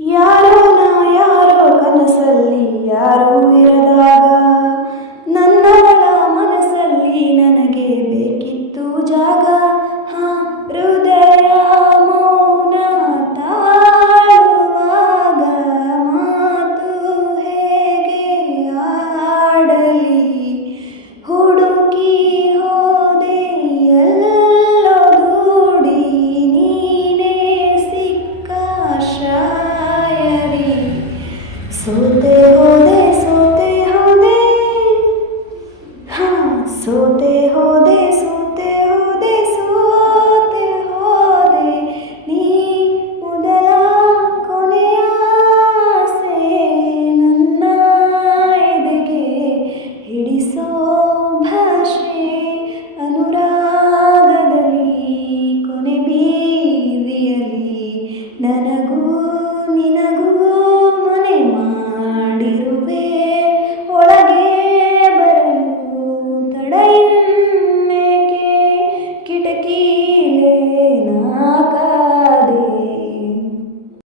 ಯಾರೋ ನಾ ಯಾರೋ ಕನಸಲ್ಲಿ ಯಾರೂ ಇರದಾಗ ನನ್ನವಳ ಮನಸ್ಸಲ್ಲಿ ನನಗೆ ಬೇಕಿತ್ತು ಜಾಗ. ಹೃದಯ ಮೌನ ತಾಳುವಾಗ ಮಾತು ಹೇಗೆ ಆಡಲಿ. ಹುಡುಕಿ ಹೋದೆ ಎಲ್ಲೋ ದೂಡಿ ನೀನೇ ಸಿಕ್ಕ ಶಾಯರಿ. ಸೋತೆ ಹೋದೆ ಸೋತೆ ಹೋದೆ ಸೋತೆ ಹೋದೆ ಸೋತೆ ಹೋದೆ ಸೋತೆ ಹೋದೆ ನೀ ಮೊದಲ ಕೊನೆಯ ಆಸೆ ನನ್ನ ಎದೆಗೆ ಹಿಡಿಸೋ ಭಾಷೆ ಅನುರಾಗದಲ್ಲಿ ಕೊನೆ ಬೀದಿಯಲ್ಲಿ ನನಗೂ ನಿನಗೂ ಮನೆ ಮಾಡಿರುವೆ. ಒಳಗೆ ಬರಲು ತಡೆಯನ್ನೇಕೆ ಕಿಟಕಿಲೇ ನಾ